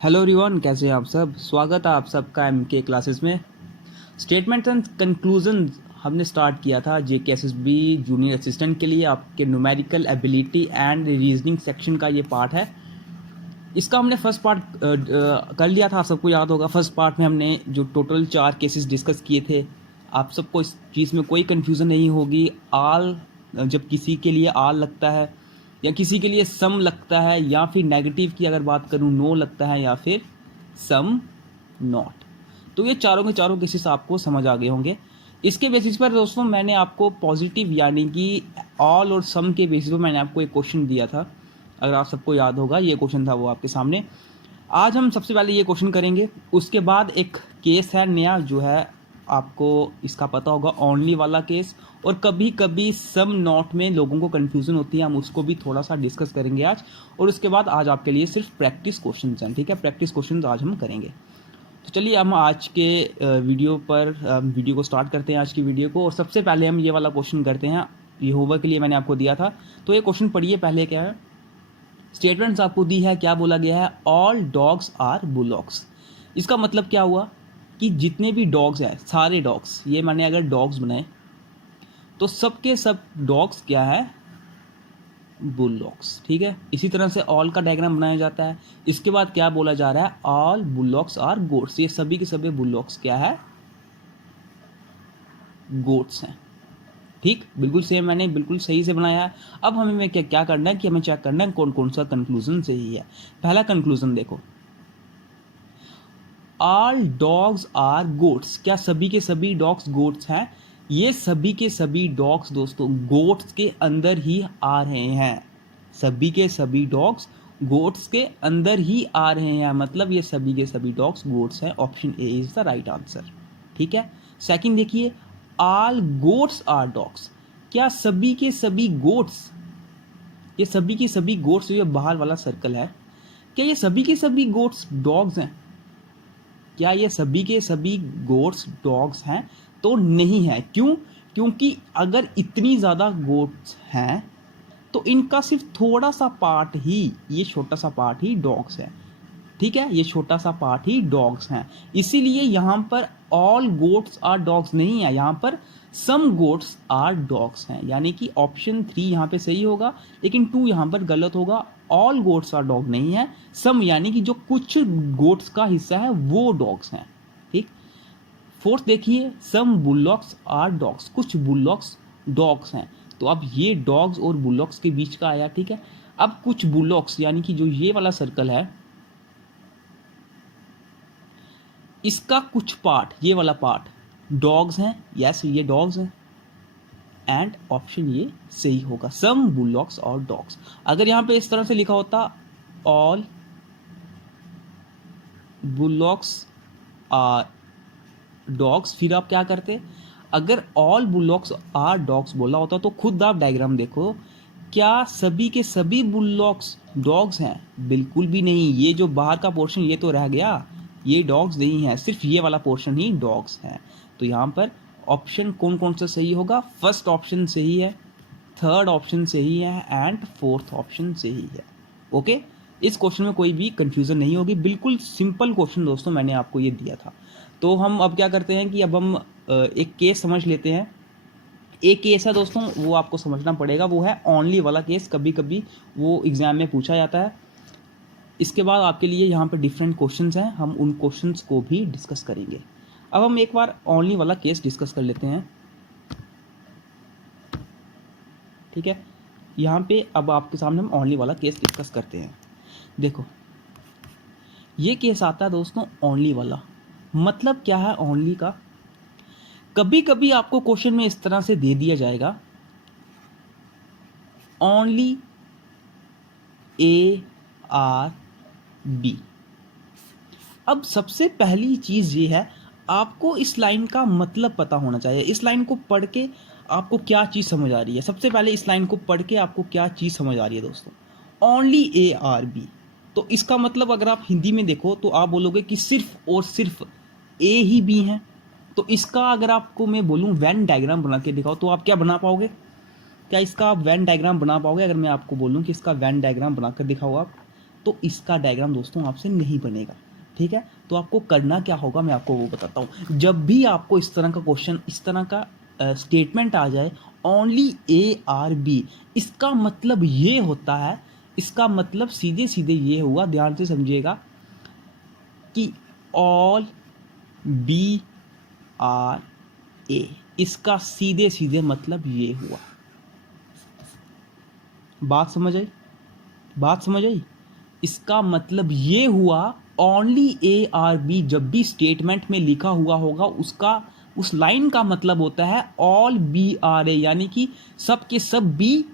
Hello everyone, कैसे हैं आप सब। स्वागत है आप सबका एमके क्लासेस में। स्टेटमेंट एंड कंक्लूजन हमने स्टार्ट किया था जेकेएसएसबी जूनियर असिस्टेंट के लिए। आपके numerical ability and reasoning section का ये पार्ट है। इसका हमने फर्स्ट पार्ट कर लिया था, आप सबको याद होगा। फर्स्ट पार्ट में हमने जो टोटल 4 केसेस डिस्कस किए थे। आप सबको इस चीज़ में कोई कन्फ्यूज़न नहीं होगी। आल, जब किसी के लिए आल लगता है या किसी के लिए सम लगता है, या फिर नेगेटिव की अगर बात करूँ नो लगता है, या फिर सम नॉट, तो ये चारों के चारों केसेस आपको समझ आ गए होंगे। इसके बेसिस पर दोस्तों मैंने आपको पॉजिटिव यानी कि ऑल और सम के बेसिस पर मैंने आपको एक क्वेश्चन दिया था। अगर आप सबको याद होगा, ये क्वेश्चन था वो आपके सामने। आज हम सबसे पहले ये क्वेश्चन करेंगे, उसके बाद एक केस है नया जो है, आपको इसका पता होगा, ओनली वाला केस। और कभी कभी सम नॉट में लोगों को कन्फ्यूज़न होती है, हम उसको भी थोड़ा सा डिस्कस करेंगे आज। और उसके बाद आज आपके लिए सिर्फ प्रैक्टिस क्वेश्चन हैं, ठीक है। प्रैक्टिस क्वेश्चन आज हम करेंगे। तो चलिए हम आज के वीडियो को स्टार्ट करते हैं, आज की वीडियो को। और सबसे पहले हम ये वाला क्वेश्चन करते हैं, ये होमवर्क के लिए मैंने आपको दिया था। तो ये क्वेश्चन पढ़िए पहले। क्या है स्टेटमेंट्स आपको दी है, क्या बोला गया है, ऑल डॉग्स आर बुलॉक्स। इसका मतलब क्या हुआ कि जितने भी डॉग्स हैं, सारे डॉग्स, ये मैंने अगर डॉग्स बनाए तो सबके सब डॉग्स क्या है, बुलॉक्स, ठीक है। इसी तरह से ऑल का डायग्राम बनाया जाता है। इसके बाद क्या बोला जा रहा है, ऑल बुलॉक्स आर गोट्स। ये सभी के सभी बुलॉक्स क्या है, गोट्स हैं। ठीक, बिल्कुल सेम, मैंने बिल्कुल सही से बनाया है। अब हमें क्या क्या करना है कि हमें चेक करना है कौन कौन सा कंक्लूजन सही है। पहला कंक्लूजन देखो, ऑल डॉग्स आर गोट्स। क्या सभी के सभी डॉग्स गोट्स हैं? ये सभी के सभी डॉग्स दोस्तों गोट्स के अंदर ही आ रहे हैं। सभी के सभी डॉग्स गोट्स के अंदर ही आ रहे हैं, मतलब ये सभी के सभी डॉग्स गोट्स हैं। Option A is the right answer, ठीक है। सेकंड देखिए, ऑल गोट्स आर डॉग्स। क्या सभी के सभी गोट्स, ये सभी के सभी गोट्स, ये बाहर वाला सर्कल है, क्या ये सभी के सभी गोट्स डॉग्स हैं? क्या ये सभी के सभी गोट्स डॉग्स हैं? तो नहीं है। क्यों? क्योंकि अगर इतनी ज़्यादा गोट्स हैं तो इनका सिर्फ थोड़ा सा पार्ट ही, ये छोटा सा पार्ट ही डॉग्स है, ठीक है। ये छोटा सा पार्ट ही डॉग्स हैं। इसीलिए यहाँ पर ऑल गोट्स आर डॉग्स नहीं है, यहाँ पर सम गोट्स आर डॉग्स हैं। यानी कि ऑप्शन 3 यहाँ पे सही होगा, लेकिन 2 यहाँ पर गलत होगा। ऑल गोट्स आर डॉग नहीं है, सम यानी कि जो कुछ गोट्स का हिस्सा है वो डॉग्स हैं, ठीक। फोर्थ देखिए, सम बुलॉक्स आर डॉग्स। कुछ बुलॉक्स डॉग्स हैं। तो अब ये डॉग्स और बुलॉक्स के बीच का आया, ठीक है। अब कुछ बुलॉक्स यानी कि जो ये वाला सर्कल है, इसका कुछ पार्ट, ये वाला पार्ट डॉग्स हैं। यस, ये डॉग्स हैं। एंड ऑप्शन ये सही होगा, सम बुलॉक्स और डॉग्स। अगर यहां पे इस तरह से लिखा होता ऑल बुलॉक्स आर डॉग्स, फिर आप क्या करते, अगर ऑल बुलॉक्स आर डॉग्स बोला होता तो खुद आप डायग्राम देखो, क्या सभी के सभी बुलॉक्स डॉग्स हैं? बिल्कुल भी नहीं। ये जो बाहर का पोर्शन ये तो रह गया, ये डॉग्स नहीं है, सिर्फ ये वाला पोर्शन ही डॉग्स है। तो यहाँ पर ऑप्शन कौन कौन सा सही होगा, फर्स्ट ऑप्शन सही है, थर्ड ऑप्शन सही है, एंड फोर्थ ऑप्शन सही है। ओके, इस क्वेश्चन में कोई भी कंफ्यूजन नहीं होगी। बिल्कुल सिंपल क्वेश्चन दोस्तों मैंने आपको ये दिया था। तो हम अब क्या करते हैं कि अब हम एक केस समझ लेते हैं। एक केस है दोस्तों, वो आपको समझना पड़ेगा, वो है ओनली वाला केस। कभी कभी वो एग्जाम में पूछा जाता है। इसके बाद आपके लिए यहाँ पे डिफरेंट क्वेश्चंस हैं, हम उन क्वेश्चंस को भी डिस्कस करेंगे। अब हम एक बार ओनली वाला केस डिस्कस कर लेते हैं, ठीक है। यहाँ पे अब आपके सामने हम ओनली वाला केस डिस्कस करते हैं। देखो, ये केस आता है दोस्तों ओनली वाला। मतलब क्या है ओनली का, कभी कभी आपको क्वेश्चन में इस तरह से दे दिया जाएगा, ओनली ए आर बी। अब सबसे पहली चीज ये है, आपको इस लाइन का मतलब पता होना चाहिए। इस लाइन को पढ़ के आपको क्या चीज समझ आ रही है, सबसे पहले इस लाइन को पढ़ के आपको क्या चीज समझ आ रही है दोस्तों, ओनली ए आर बी। तो इसका मतलब अगर आप हिंदी में देखो तो आप बोलोगे कि सिर्फ और सिर्फ ए ही बी हैं। तो इसका अगर आपको मैं बोलूं वेन डायग्राम बना के दिखाओ, तो आप क्या बना पाओगे? क्या इसका आप वेन डायग्राम बना पाओगे? अगर मैं आपको बोलूं कि इसका वेन डायग्राम बनाकर दिखाओ आप, तो इसका डायग्राम दोस्तों आपसे नहीं बनेगा। ठीक है, तो आपको करना क्या होगा मैं आपको वो बताता हूँ। जब भी आपको इस तरह का क्वेश्चन, इस तरह का स्टेटमेंट आ जाए ओनली ए आर बी, इसका मतलब ये होता है, इसका मतलब सीधे सीधे ये हुआ, ध्यान से समझिएगा, कि ऑल बी आर ए, इसका सीधे सीधे मतलब ये हुआ। बात समझ आई? बात समझ आई? इसका मतलब ये हुआ ओनली ए आर बी, जब भी स्टेटमेंट में लिखा हुआ होगा उसका, उस लाइन का मतलब होता है ऑल बी आर ए, यानी कि सब के सब बी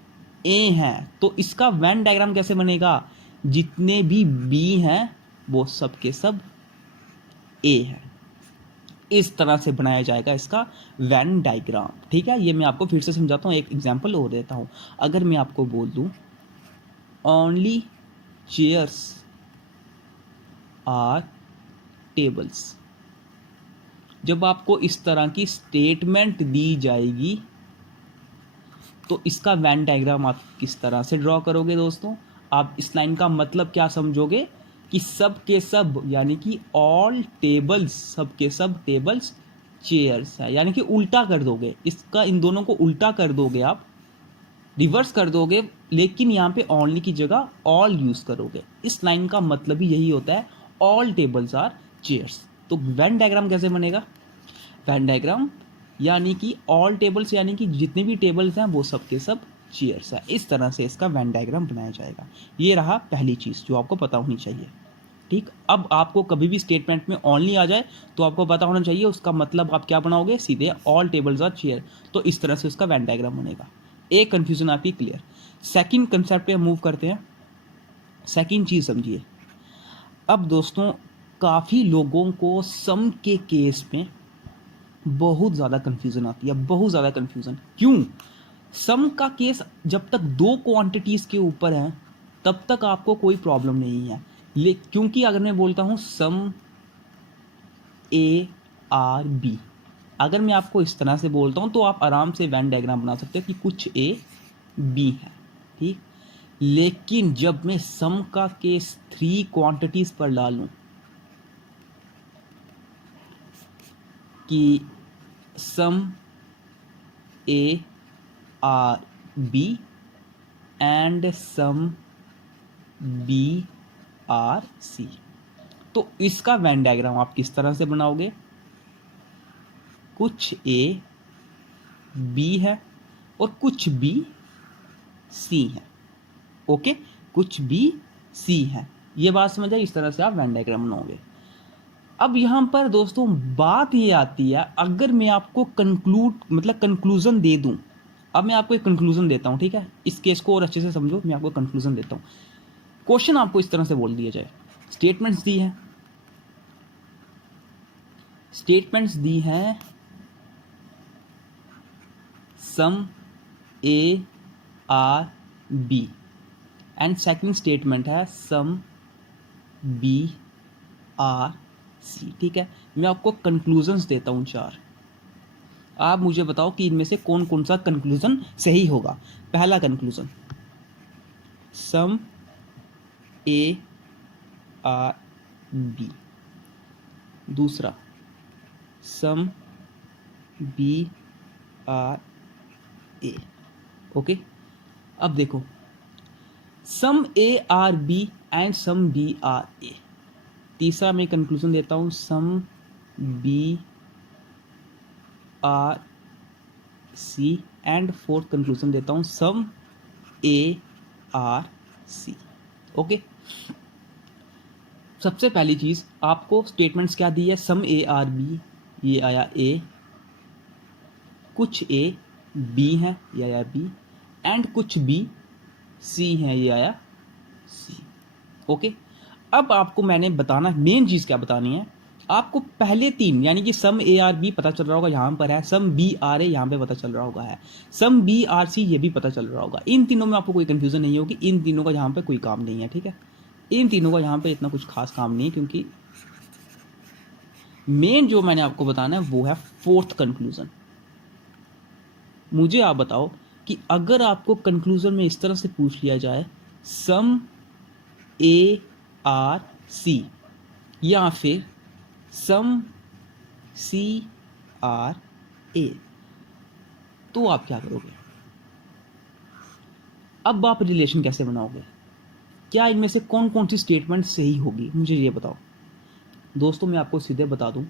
ए हैं। तो इसका वेन डायग्राम कैसे बनेगा? जितने भी बी हैं वो सब के सब ए हैं। इस तरह से बनाया जाएगा इसका वेन डायग्राम। ठीक है, ये मैं आपको फिर से समझाता हूँ, एक एग्जांपल और देता हूँ। अगर मैं आपको बोल दूँ ओनली चेयर्स आर टेबल्स, जब आपको इस तरह की स्टेटमेंट दी जाएगी तो इसका वेन डायग्राम आप किस तरह से ड्रॉ करोगे दोस्तों? आप इस लाइन का मतलब क्या समझोगे कि सब के सब, यानी कि ऑल टेबल्स, सब के सब टेबल्स चेयर्स है, यानी कि उल्टा कर दोगे इसका, इन दोनों को उल्टा कर दोगे आप, रिवर्स कर दोगे, लेकिन यहाँ पे ओनली की जगह ऑल यूज करोगे। इस लाइन का मतलब ही यही होता है, ऑल टेबल्स आर चेयर्स। तो वेन डायग्राम कैसे बनेगा? वेन डायग्राम यानी कि ऑल टेबल्स, यानी कि जितने भी टेबल्स हैं वो सब के सब चेयर्स है। इस तरह से इसका वेन डायग्राम बनाया जाएगा। ये रहा पहली चीज़ जो आपको पता होनी चाहिए। ठीक, अब आपको कभी भी स्टेटमेंट में ओनली आ जाए तो आपको पता होना चाहिए उसका मतलब आप क्या बनाओगे, सीधे ऑल टेबल्स आर चेयर। तो इस तरह से उसका वेन डायग्राम बनेगा। एक कंफ्यूजन आपकी क्लियर। सेकंड कंसेप्ट पे हम मूव करते हैं। सेकंड चीज़ समझिए। अब दोस्तों काफ़ी लोगों को सम के केस में बहुत ज़्यादा कन्फ्यूज़न आती है, बहुत ज़्यादा कन्फ्यूज़न। क्यों? सम का केस जब तक दो क्वांटिटीज़ के ऊपर है तब तक आपको कोई प्रॉब्लम नहीं है, क्योंकि अगर मैं बोलता हूँ सम ए आर बी, अगर मैं आपको इस तरह से बोलता हूँ तो आप आराम से वेन डायग्राम बना सकते हो कि कुछ ए बी है। ठीक, लेकिन जब मैं सम का केस थ्री क्वांटिटीज़ पर ला लूँ कि some A are B and some B are C, तो इसका वेन डायग्राम आप किस तरह से बनाओगे? कुछ ए बी है और कुछ बी सी है। ओके, कुछ बी सी है, ये बात समझ आई? इस तरह से आप वेन डायग्राम बनाओगे। अब यहाँ पर दोस्तों बात ये आती है, अगर मैं आपको कंक्लूजन दे दूं, अब मैं आपको एक कंक्लूजन देता हूँ। ठीक है, इस केस को और अच्छे से समझो, मैं आपको कंक्लूजन देता हूँ। क्वेश्चन आपको इस तरह से बोल दिया जाए, स्टेटमेंट्स दी है, स्टेटमेंट्स दी है some A are B and second statement है सम बी आर सी। ठीक है, मैं आपको कंक्लूजन्स देता हूँ चार, आप मुझे बताओ कि इनमें से कौन कौन सा कंक्लूजन सही होगा। पहला conclusion, some A are B. दूसरा, some B are A. Okay, अब देखो, some A are B and some B are A. तीसरा मैं कंक्लूजन देता हूं, some B are C and fourth conclusion देता हूं, सम ए आर सी। ओके, सबसे पहली चीज आपको स्टेटमेंट्स क्या दी है? सम ए आर बी, ये आया ए, कुछ ए बी है, ये आया बी, एंड कुछ बी सी है, ये आया सी। ओके, अब आपको मैंने बताना, मेन चीज क्या बतानी है आपको, पहले तीन यानी कि सम ए आर बी पता चल रहा होगा यहाँ पर है, सम बी आर ए यहाँ पे पता चल रहा होगा है, सम बी आर सी ये भी पता चल रहा होगा। इन तीनों में आपको कोई कंफ्यूजन नहीं होगी, इन तीनों का यहाँ पे कोई काम नहीं है। ठीक है, इन तीनों का यहाँ पे इतना कुछ खास काम नहीं है, क्योंकि मेन जो मैंने आपको बताना है वो है फोर्थ कंक्लूजन। मुझे आप बताओ कि अगर आपको कंक्लूजन में इस तरह से पूछ लिया जाए, सम ARC या फिर सम CRA, तो आप क्या करोगे? अब आप रिलेशन कैसे बनाओगे? क्या इनमें से कौन कौन सी स्टेटमेंट सही होगी, मुझे ये बताओ। दोस्तों मैं आपको सीधे बता दूं,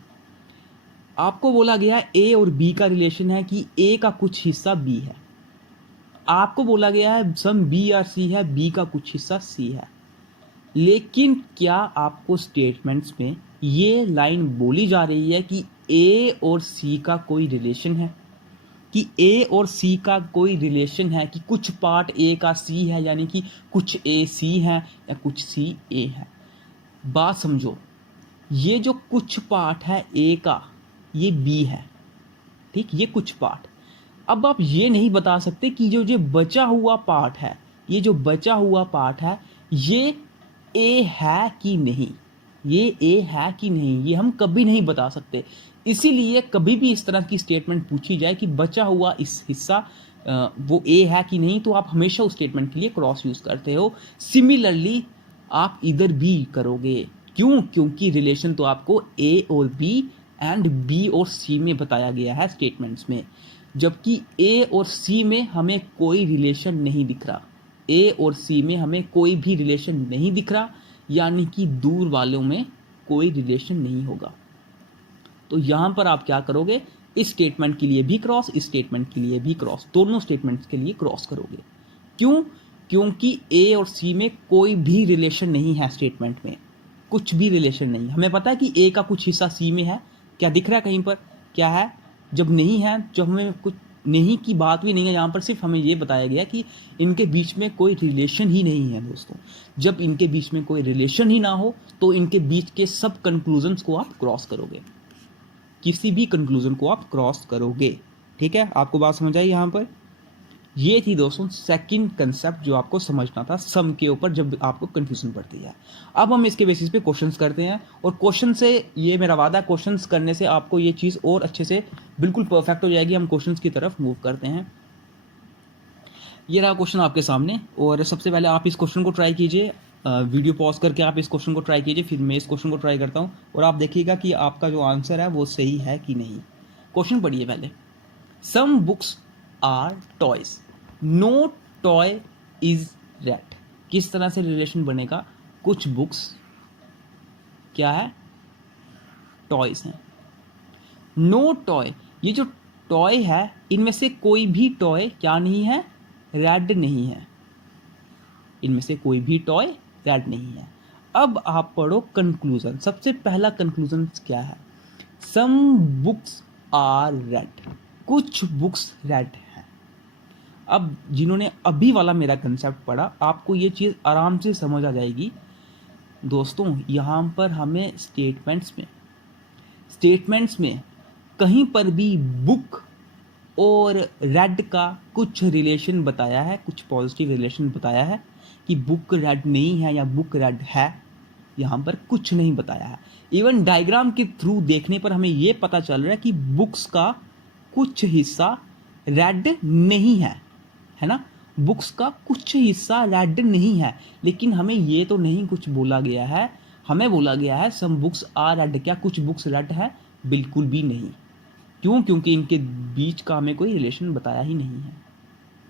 आपको बोला गया A और B का रिलेशन है कि A का कुछ हिस्सा B है। आपको बोला गया है सम BRC है, B का कुछ हिस्सा C है। लेकिन क्या आपको स्टेटमेंट्स में ये लाइन बोली जा रही है कि A और C का कोई रिलेशन है? कि A और C का कोई रिलेशन है, कि कुछ पार्ट A का C है, यानी कि कुछ A C है या कुछ C A है? बात समझो, ये जो कुछ पार्ट है A का, ये B है, ठीक, ये कुछ पार्ट। अब आप ये नहीं बता सकते कि जो बचा हुआ पार्ट है, ये जो बचा हुआ पार्ट है, ये A है कि नहीं, ये A है कि नहीं, ये हम कभी नहीं बता सकते। इसीलिए कभी भी इस तरह की स्टेटमेंट पूछी जाए कि बचा हुआ इस हिस्सा वो A है कि नहीं, तो आप हमेशा उस स्टेटमेंट के लिए क्रॉस यूज करते हो। सिमिलरली आप इधर भी करोगे। क्यों? क्योंकि रिलेशन तो आपको A और B एंड B और C में बताया गया है स्टेटमेंट्स में, जबकि A और C में हमें कोई रिलेशन नहीं दिख रहा। A और C में हमें कोई भी रिलेशन नहीं दिख रहा, यानी कि दूर वालों में कोई रिलेशन नहीं होगा। तो यहां पर आप क्या करोगे? इस स्टेटमेंट के लिए भी क्रॉस, इस स्टेटमेंट के लिए भी क्रॉस, दोनों स्टेटमेंट्स के लिए क्रॉस करोगे। क्यों? क्योंकि A और C में कोई भी रिलेशन नहीं है, स्टेटमेंट में कुछ भी रिलेशन नहीं। हमें पता है कि A का कुछ हिस्सा C में है, क्या दिख रहा है कहीं पर? क्या है? जब नहीं है, जब हमें कुछ नहीं की बात भी नहीं है, यहाँ पर सिर्फ हमें ये बताया गया कि इनके बीच में कोई रिलेशन ही नहीं है। दोस्तों जब इनके बीच में कोई रिलेशन ही ना हो, तो इनके बीच के सब कंक्लूजन्स को आप क्रॉस करोगे, किसी भी कंक्लूजन को आप क्रॉस करोगे। ठीक है, आपको बात समझ आई यहाँ पर? ये थी दोस्तों सेकंड कंसेप्ट जो आपको समझना था सम के ऊपर जब आपको कंफ्यूजन पड़ती है। अब हम इसके बेसिस पे क्वेश्चंस करते हैं, और क्वेश्चन से ये मेरा वादा है, क्वेश्चंस करने से आपको ये चीज़ और अच्छे से बिल्कुल परफेक्ट हो जाएगी। हम क्वेश्चंस की तरफ मूव करते हैं। ये रहा क्वेश्चन आपके सामने, और सबसे पहले आप इस क्वेश्चन को ट्राई कीजिए। वीडियो पॉज करके आप इस क्वेश्चन को ट्राई कीजिए, फिर मैं इस क्वेश्चन को ट्राई करता हूँ, और आप देखिएगा कि आपका जो आंसर है वो सही है कि नहीं। क्वेश्चन पढ़िए पहले। Some books are toys, no toy is rat. किस तरह से रिलेशन बनेगा? कुछ बुक्स क्या है? टॉयज हैं। नो टॉय, ये जो टॉय है इनमें से कोई भी टॉय क्या नहीं है? रेड नहीं है। इनमें से कोई भी टॉय रेड नहीं है। अब आप पढ़ो कंक्लूजन। सबसे पहला कंक्लूजन क्या है? सम बुक्स आर रेड, कुछ बुक्स रेड हैं। अब जिन्होंने अभी वाला मेरा कंसेप्ट पढ़ा, आपको ये चीज़ आराम से समझ आ जाएगी। दोस्तों यहाँ पर हमें स्टेटमेंट्स में कहीं पर भी बुक और रेड का कुछ रिलेशन बताया है, कुछ पॉजिटिव रिलेशन बताया है कि बुक रेड नहीं है या बुक रेड है, यहाँ पर कुछ नहीं बताया है। इवन डायग्राम के थ्रू देखने पर हमें यह पता चल रहा है कि बुक्स का कुछ हिस्सा रेड नहीं है, है ना? बुक्स का कुछ हिस्सा रेड नहीं है, लेकिन हमें ये तो नहीं कुछ बोला गया है। हमें बोला गया है सम बुक्स आर रेड। क्या कुछ बुक्स रेड है? बिल्कुल भी नहीं। क्यों? क्योंकि इनके बीच का हमें कोई रिलेशन बताया ही नहीं है।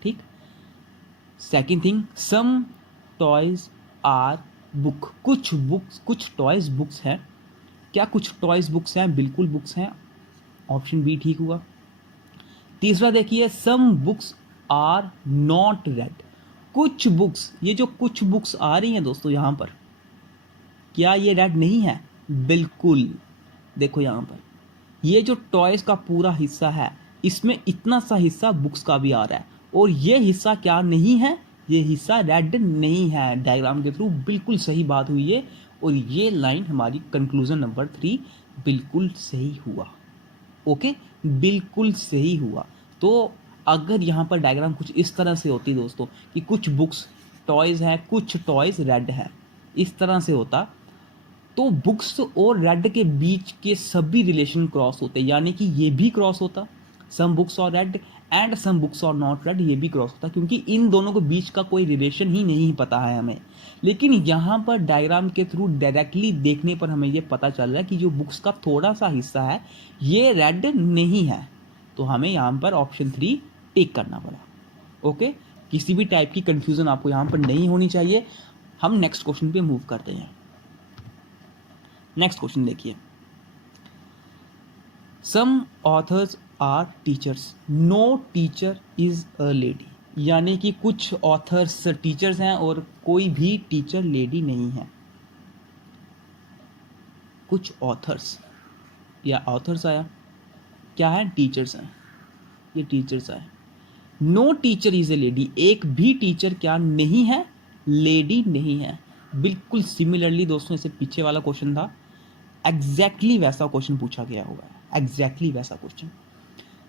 ठीक। Second thing, some toys are book, कुछ टॉयज बुक्स हैं। क्या कुछ टॉयज बुक्स हैं? बिल्कुल बुक्स हैं। ऑप्शन बी ठीक हुआ। तीसरा देखिए, some books are not red, कुछ बुक्स, ये जो कुछ बुक्स आ रही हैं दोस्तों यहाँ पर, क्या ये रेड नहीं है? बिल्कुल। देखो यहाँ पर ये जो टॉयज का पूरा हिस्सा है, इसमें इतना सा हिस्सा बुक्स का भी आ रहा है, और ये हिस्सा क्या नहीं है? ये हिस्सा रेड नहीं है। डायग्राम के थ्रू बिल्कुल सही बात हुई है, और ये लाइन हमारी कंक्लूजन नंबर 3 बिल्कुल सही हुआ। ओके, बिल्कुल सही हुआ। तो अगर यहाँ पर डायग्राम कुछ इस तरह से होती दोस्तों कि कुछ बुक्स टॉयज हैं, कुछ टॉयज रेड है, इस तरह से होता, तो बुक्स और रेड के बीच के सभी रिलेशन क्रॉस होते, यानी कि ये भी क्रॉस होता, some books are red, and some books are not red, ये भी क्रॉस होता है क्योंकि इन दोनों के बीच का कोई रिलेशन ही नहीं पता है हमें। लेकिन यहाँ पर डायग्राम के थ्रू डायरेक्टली देखने पर हमें ये पता चल रहा है कि जो बुक्स का थोड़ा सा हिस्सा है ये रेड नहीं है, तो हमें यहाँ पर ऑप्शन 3 टिक करना पड़ा। ओके, किसी भी टाइप की कंफ्यूजन आपको यहाँ पर नहीं होनी चाहिए। हम नेक्स्ट क्वेश्चन पे मूव करते हैं। नेक्स्ट क्वेश्चन देखिए, some authors are teachers, no teacher is a lady, यानी कि कुछ ऑथर्स टीचर्स हैं और कोई भी टीचर लेडी नहीं है। कुछ ऑथर्स या ऑथर्स आया, क्या है, टीचर्स हैं, ये टीचर्स आए। No teacher is a lady, एक भी टीचर क्या नहीं है, लेडी नहीं है। बिल्कुल सिमिलरली दोस्तों इससे पीछे वाला क्वेश्चन था, एग्जैक्टली वैसा क्वेश्चन पूछा गया होगा, एग्जैक्टली वैसा question.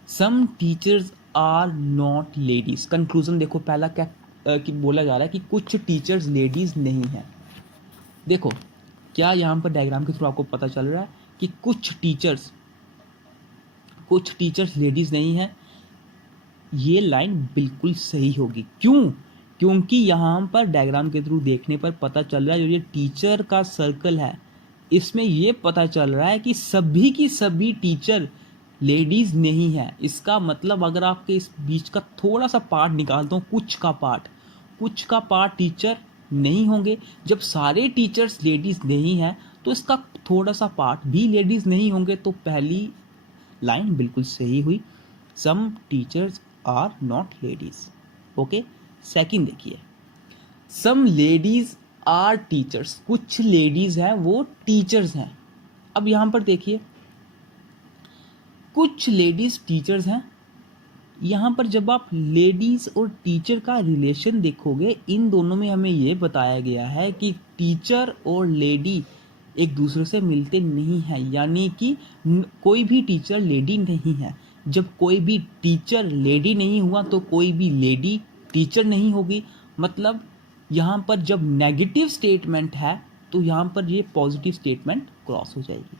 Some teachers are not ladies, conclusion देखो पहला क्या कि बोला जा रहा है कि कुछ टीचर्स लेडीज नहीं है। देखो क्या यहाँ पर डायग्राम के थ्रू आपको पता चल रहा है कि कुछ टीचर्स लेडीज नहीं है। ये लाइन बिल्कुल सही होगी, क्यों, क्योंकि यहाँ पर डायग्राम के थ्रू देखने पर पता चल रहा है जो ये टीचर का सर्कल है इसमें ये पता चल रहा है कि सभी की सभी टीचर लेडीज नहीं है। इसका मतलब अगर आपके इस बीच का थोड़ा सा पार्ट निकाल दो, कुछ का पार्ट टीचर नहीं होंगे। जब सारे टीचर्स लेडीज नहीं है तो इसका थोड़ा सा पार्ट भी लेडीज नहीं होंगे, तो पहली लाइन बिल्कुल सही हुई, some teachers are not ladies. Okay, second देखिए, सम लेडीज आर टीचर्स, कुछ लेडीज हैं वो टीचर्स हैं। अब यहां पर देखिए कुछ लेडीज टीचर्स हैं, यहां पर जब आप लेडीज और टीचर का रिलेशन देखोगे, इन दोनों में हमें यह बताया गया है कि टीचर और लेडी एक दूसरे से मिलते नहीं हैं, यानी कि कोई भी टीचर लेडी नहीं है। जब कोई भी टीचर लेडी नहीं हुआ तो कोई भी लेडी टीचर नहीं होगी। मतलब यहाँ पर जब नेगेटिव स्टेटमेंट है तो यहाँ पर ये पॉजिटिव स्टेटमेंट क्रॉस हो जाएगी।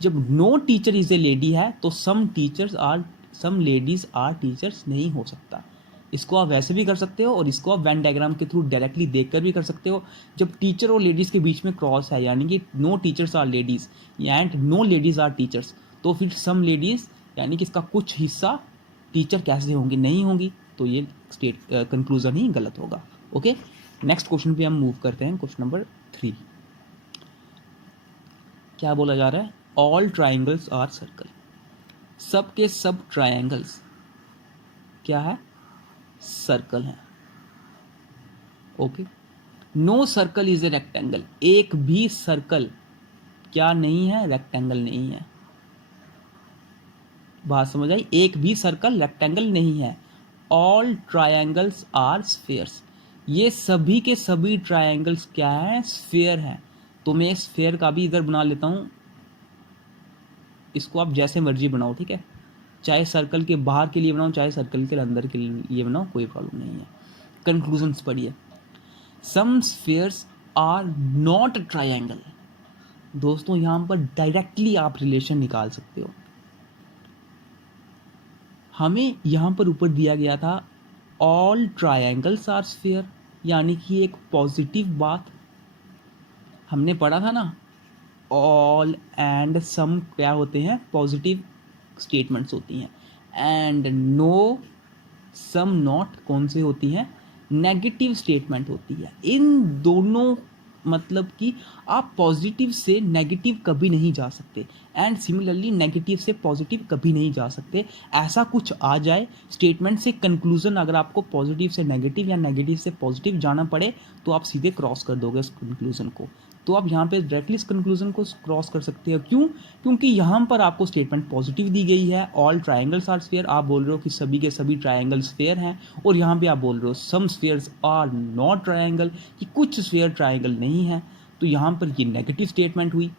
जब no teacher is a lady है तो सम लेडीज आर टीचर्स नहीं हो सकता। इसको आप वैसे भी कर सकते हो और इसको आप वेन डायग्राम के थ्रू डायरेक्टली देखकर भी कर सकते हो। जब टीचर और लेडीज के बीच में क्रॉस है, यानी कि no teachers are ladies and no ladies are teachers, तो फिर सम लेडीज यानी कि इसका कुछ हिस्सा टीचर कैसे होंगी, नहीं होंगी, तो ये कंक्लूजन ही गलत होगा। ओके, नेक्स्ट क्वेश्चन पे हम मूव करते हैं। क्वेश्चन नंबर 3 क्या बोला जा रहा है, ऑल ट्राइंगल्स आर सर्कल, सब के सब ट्राइंगल्स क्या है, सर्कल है। Okay, no circle is a rectangle, एक भी सर्कल क्या नहीं है, रेक्टेंगल नहीं है। बात समझ आई, एक भी सर्कल रेक्टेंगल नहीं है। ऑल ट्रायंगल्स आर स्फीयर्स, ये सभी के सभी ट्रायंगल्स क्या है, स्फीयर है। तो मैं स्फीयर का भी इधर बना लेता हूं, इसको आप जैसे मर्जी बनाओ, ठीक है, चाहे सर्कल के बाहर के लिए बनाओ चाहे सर्कल के अंदर के लिए बनाओ, कोई प्रॉब्लम नहीं है। कंक्लूजन्स पढ़िए, सम स्फीयर्स आर नॉट ट्रायंगल। दोस्तों यहां पर डायरेक्टली आप रिलेशन निकाल सकते हो। हमें यहाँ पर ऊपर दिया गया था ऑल ट्रायंगल्स आर स्फीयर, यानी कि एक पॉजिटिव बात हमने पढ़ा था ना, ऑल एंड सम क्या होते हैं, पॉजिटिव स्टेटमेंट्स होती हैं, एंड नो सम नॉट कौन से होती हैं, नेगेटिव स्टेटमेंट होती है। इन दोनों मतलब कि आप पॉजिटिव से नेगेटिव कभी नहीं जा सकते एंड सिमिलरली नेगेटिव से पॉजिटिव कभी नहीं जा सकते। ऐसा कुछ आ जाए स्टेटमेंट से कंक्लूजन, अगर आपको पॉजिटिव से नेगेटिव या नेगेटिव से पॉजिटिव जाना पड़े तो आप सीधे क्रॉस कर दोगे उस कंक्लूजन को। तो आप यहाँ पे डायरेक्टली इस कंक्लूजन को क्रॉस कर सकते हो। क्यों? क्योंकि यहाँ पर आपको स्टेटमेंट पॉजिटिव दी गई है, ऑल ट्रायंगल्स आर स्फीयर, आप बोल रहे हो कि सभी के सभी ट्रायंगल स्फीयर हैं, और यहाँ पे आप बोल रहे हो सम स्फीयर्स आर नॉट ट्रायंगल, कि कुछ स्फीयर ट्रायंगल नहीं है। तो यहाँ पर ये नेगेटिव स्टेटमेंट हुई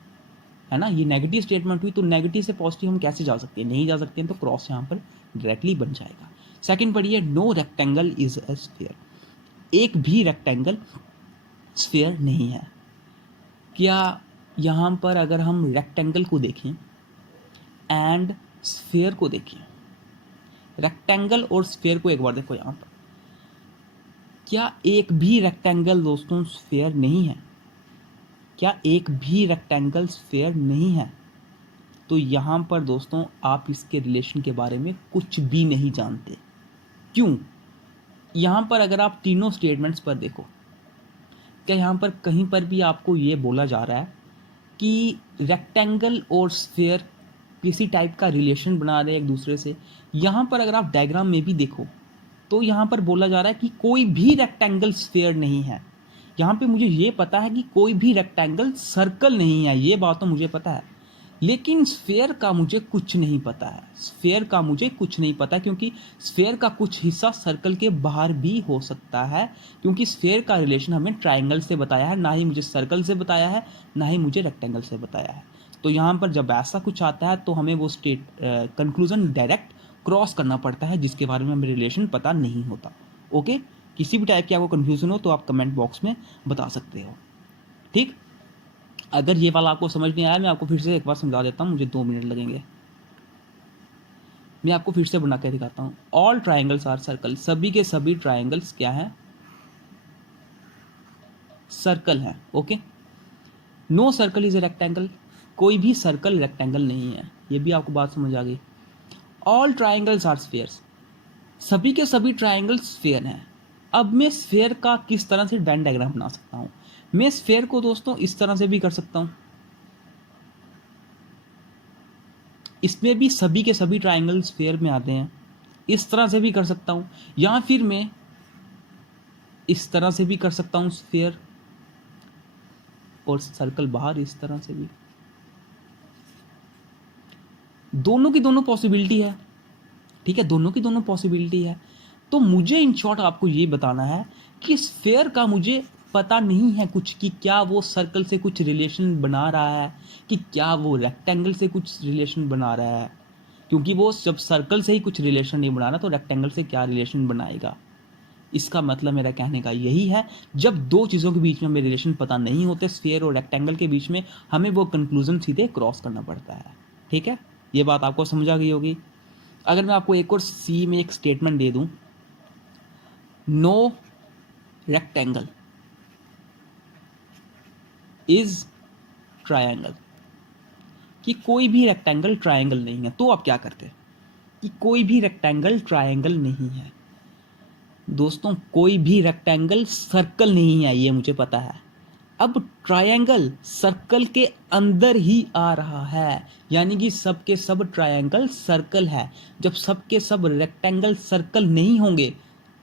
है ना, ये नेगेटिव स्टेटमेंट हुई, तो नेगेटिव से पॉजिटिव हम कैसे जा सकते हैं, नहीं जा सकते हैं, तो क्रॉस यहाँ पर डायरेक्टली बन जाएगा। सेकंड पढ़िए, no rectangle is a sphere, एक भी रेक्टेंगल स्फीयर नहीं है। क्या यहाँ पर अगर हम रेक्टेंगल को देखें एंड स्फीयर को देखें, रेक्टेंगल और स्फेयर को एक बार देखो यहाँ पर, क्या एक भी रेक्टेंगल दोस्तों स्फेयर नहीं है? क्या एक भी रेक्टेंगल स्फेयर नहीं है? तो यहाँ पर दोस्तों आप इसके रिलेशन के बारे में कुछ भी नहीं जानते। क्यों? यहाँ पर अगर आप तीनों स्टेटमेंट्स पर देखो, क्या यहाँ पर कहीं पर भी आपको ये बोला जा रहा है कि रेक्टेंगल और स्फेयर किसी टाइप का रिलेशन बना रहे हैं एक दूसरे से? यहाँ पर अगर आप डायग्राम में भी देखो तो यहाँ पर बोला जा रहा है कि कोई भी रेक्टेंगल स्फेयर नहीं है। यहाँ पे मुझे ये पता है कि कोई भी रेक्टेंगल सर्कल नहीं है, ये बात तो मुझे पता है, लेकिन स्फेयर का मुझे कुछ नहीं पता है। स्फेयर का मुझे कुछ नहीं पता क्योंकि स्फेयर का कुछ हिस्सा सर्कल के बाहर भी हो सकता है, क्योंकि स्फेयर का रिलेशन हमें ट्राइंगल से बताया है, ना ही मुझे सर्कल से बताया है, ना ही मुझे रेक्टेंगल से बताया है। तो यहाँ पर जब ऐसा कुछ आता है तो हमें वो कंक्लूजन डायरेक्ट क्रॉस करना पड़ता है, जिसके बारे में हमें रिलेशन पता नहीं होता। ओके, किसी भी टाइप की आपको कन्फ्यूजन हो तो आप कमेंट बॉक्स में बता सकते हो। ठीक, अगर ये वाला आपको समझ नहीं आया, मैं आपको फिर से एक बार समझा देता हूँ, मुझे 2 मिनट लगेंगे। मैं आपको फिर से बना के दिखाता हूँ। ऑल ट्राइंगल्स आर सर्कल, सभी के सभी ट्राइंगल्स क्या हैं? सर्कल है। Okay, no circle is a rectangle, कोई भी सर्कल रेक्टेंगल नहीं है, ये भी आपको बात समझ आ गई। ऑल ट्राइंगल्स आर स्फेयर्स, सभी के सभी ट्राइंगल स्फेयर हैं। अब मैं स्फेयर का किस तरह से वेन डायग्राम बना सकता हूं? मैं स्फेयर को दोस्तों इस तरह से भी कर सकता हूं, इसमें भी सभी के सभी ट्राइंगल स्फेयर में आते हैं, इस तरह से भी कर सकता हूं, या फिर मैं इस तरह से भी कर सकता हूं स्फेयर और सर्कल बाहर इस तरह से भी। दोनों की दोनों पॉसिबिलिटी है। ठीक है, दोनों की दोनों पॉसिबिलिटी है। तो मुझे इन शॉर्ट आपको ये बताना है कि स्फेयर का मुझे पता नहीं है कुछ, कि क्या वो सर्कल से कुछ रिलेशन बना रहा है, कि क्या वो रेक्टेंगल से कुछ रिलेशन बना रहा है, क्योंकि वो जब सर्कल से ही कुछ रिलेशन नहीं बना रहा तो रेक्टेंगल से क्या रिलेशन बनाएगा। इसका मतलब मेरा कहने का यही है, जब दो चीज़ों के बीच में हमें रिलेशन पता नहीं होते, स्फेयर और रेक्टेंगल के बीच में, हमें वो कंक्लूजन सीधे क्रॉस करना पड़ता है। ठीक है, ये बात आपको समझ आ गई होगी। अगर मैं आपको एक और सी में एक स्टेटमेंट दे दूं, नो रेक्टेंगल इज ट्रायंगल, कि कोई भी रेक्टेंगल ट्रायंगल नहीं है, तो आप क्या करते? कि कोई भी रेक्टेंगल ट्रायंगल नहीं है। दोस्तों, कोई भी रेक्टेंगल सर्कल नहीं है, ये मुझे पता है। अब ट्रायंगल सर्कल के अंदर ही आ रहा है, यानी कि सब के सब ट्रायंगल सर्कल है। जब सब के सब रेक्टेंगल सर्कल नहीं होंगे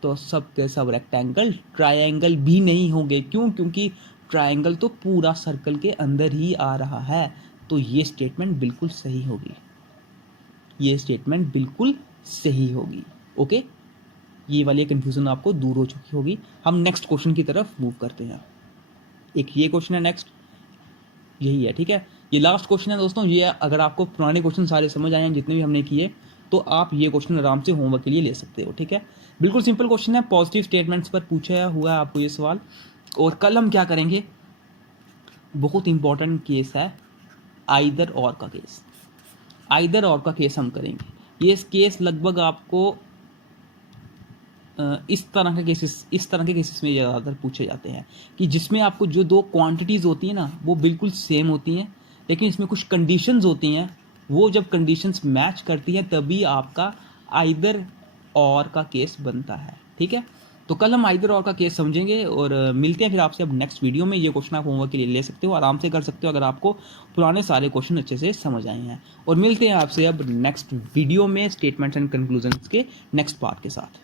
तो सब के सब रेक्टेंगल ट्रायंगल भी नहीं होंगे। क्यों? क्योंकि ट्रायंगल तो पूरा सर्कल के अंदर ही आ रहा है। तो ये स्टेटमेंट बिल्कुल सही होगी, ये स्टेटमेंट बिल्कुल सही होगी। ओके, ये वाली कंफ्यूजन आपको दूर हो चुकी होगी। हम नेक्स्ट क्वेश्चन की तरफ मूव करते हैं। एक ये क्वेश्चन है, नेक्स्ट यही है। ठीक है, ये लास्ट क्वेश्चन है दोस्तों। ये अगर आपको पुराने क्वेश्चन सारे समझ आए हैं जितने भी हमने किए, तो आप ये क्वेश्चन आराम से होमवर्क के लिए ले सकते हो। ठीक है, बिल्कुल सिंपल क्वेश्चन है, पॉजिटिव स्टेटमेंट्स पर पूछा हुआ है आपको ये सवाल। और कल हम क्या करेंगे, बहुत इंपॉर्टेंट केस है आइदर और का केस। आइदर और का केस हम करेंगे। ये केस लगभग आपको इस तरह के केसेस में ज़्यादातर पूछे जाते हैं, कि जिसमें आपको जो दो क्वांटिटीज़ होती हैं ना वो बिल्कुल सेम होती हैं, लेकिन इसमें कुछ कंडीशंस होती हैं, वो जब कंडीशंस मैच करती हैं तभी आपका आइदर और का केस बनता है। ठीक है, तो कल हम आइदर और का केस समझेंगे और मिलते हैं फिर आपसे अब नेक्स्ट वीडियो में। ये क्वेश्चन आप होमवर्क के लिए ले सकते हो, आराम से कर सकते हो अगर आपको पुराने सारे क्वेश्चन अच्छे से समझ आए हैं। और मिलते हैं आपसे अब नेक्स्ट वीडियो में स्टेटमेंट्स एंड कंक्लूजन्स के नेक्स्ट पार्ट के साथ।